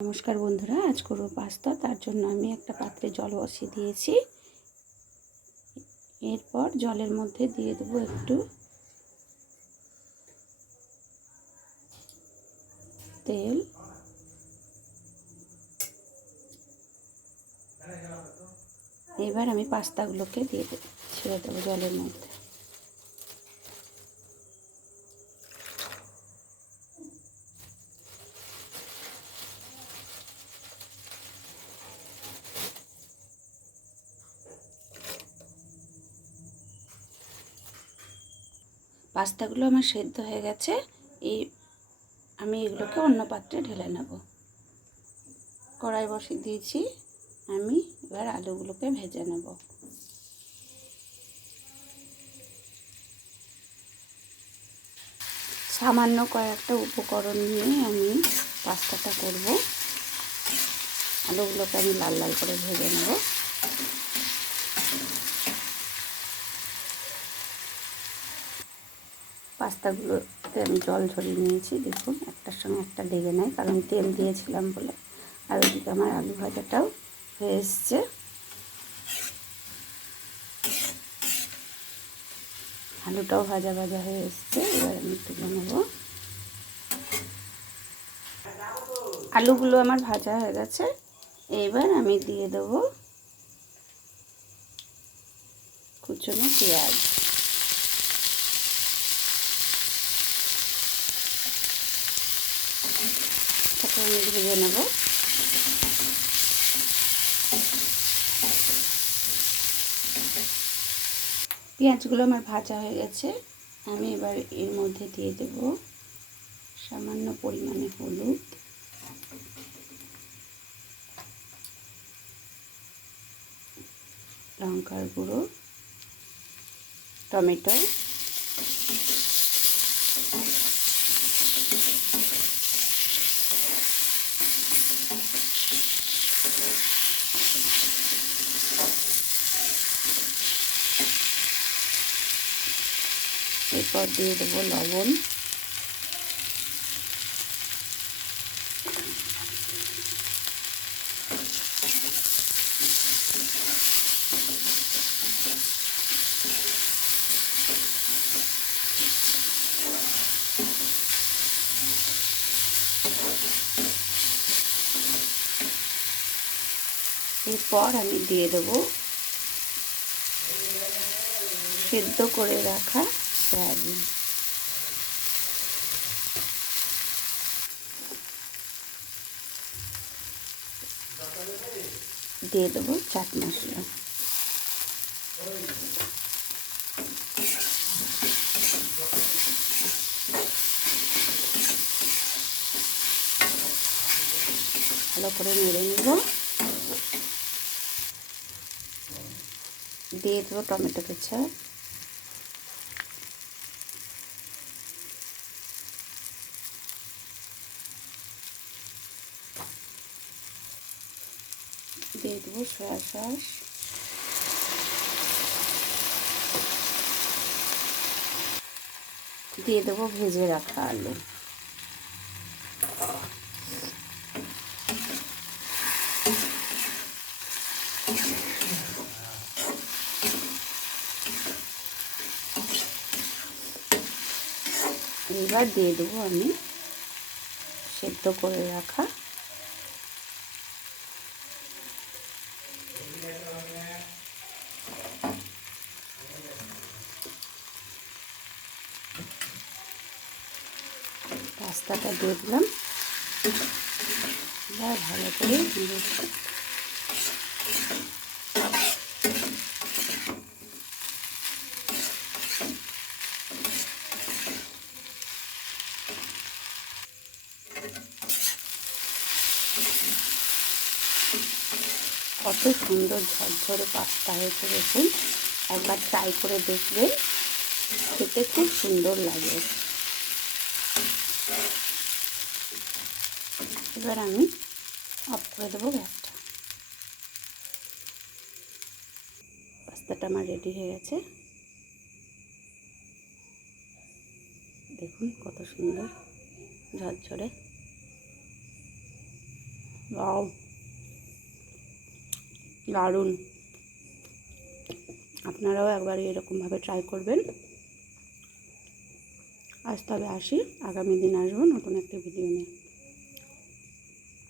নমস্কার বন্ধুরা, আজ করব পাস্তা। তার জন্য আমি একটা পাত্রে জল বসিয়ে দিয়েছি। এরপর জলের মধ্যে দিয়ে দেবো একটু তেল, এবার আমি পাস্তাগুলোকে ছেড়ে দেবো জলের মধ্যে। পাস্তাগুলো আমার সেদ্ধ হয়ে গেছে। আমি এগুলোকে অন্য পাত্রে ঢেলে নেব। কড়াই বসিয়ে দিয়েছি, আমি এবার আলুগুলোকে ভেজে নেব। সামান্য কয়েকটা উপকরণ নিয়ে আমি পাস্তাটা করব। আলুগুলোকে আমি লাল লাল করে ভেজে নেব। পাস্তাগুলোতে আমি জল ঝরিয়ে নিয়েছি। দেখুন, একটার সঙ্গে একটা লেগে নেয়, কারণ তেল দিয়েছিলাম বলে। আর ওইদিকে আমার আলু ভাজাটাও হয়ে এসছে। আলুটাও ভাজা ভাজা হয়ে এসছে। এবার আমি তুলে নেব। আলুগুলো আমার ভাজা হয়ে গেছে। এবার আমি দিয়ে দেবো কুচনো পেঁয়াজ। তারপর আমি ভেজে নেব। পেঁয়াজগুলো আমার ভাজা হয়ে গেছে। আমি এবার এর মধ্যে দিয়ে দেব সামান্য পরিমাণে হলুদ, লঙ্কার গুঁড়ো, টমেটো, এরপর দিয়ে দেবো লবণ, এরপর আমি দিয়ে দেবো সেদ্ধ করে রাখা সয়াবিন। দিয়ে দেবো চাট মশলা। ভালো করে নেড়ে নেব। দিয়ে দেবো টমেটো কেচাপ, দিয়ে দেবো সয়া সস, দিয়ে দেবো ভেজে রাখা আলু। এবার দিয়ে দেবো আমি সেদ্ধ করে রাখা পাস্তাটা দিয়ে দিলাম। এবার ভালো করে কত সুন্দর ঝরঝরে পাস্তা হয়েছে দেখুন। একবার ট্রাই করে দেখবেন, খেতে খুব সুন্দর লাগে। এবার আমি অফ করে দেবো গ্যাসটা। পাস্তাটা আমার রেডি হয়ে গেছে। দেখুন কত সুন্দর ঝরঝরে। ওয়াও, দারুণ। আপনারাও একবার এরকমভাবে ট্রাই করবেন। আজ তবে আসি, আগামী দিন আসবো নতুন একটা ভিডিও নিয়ে।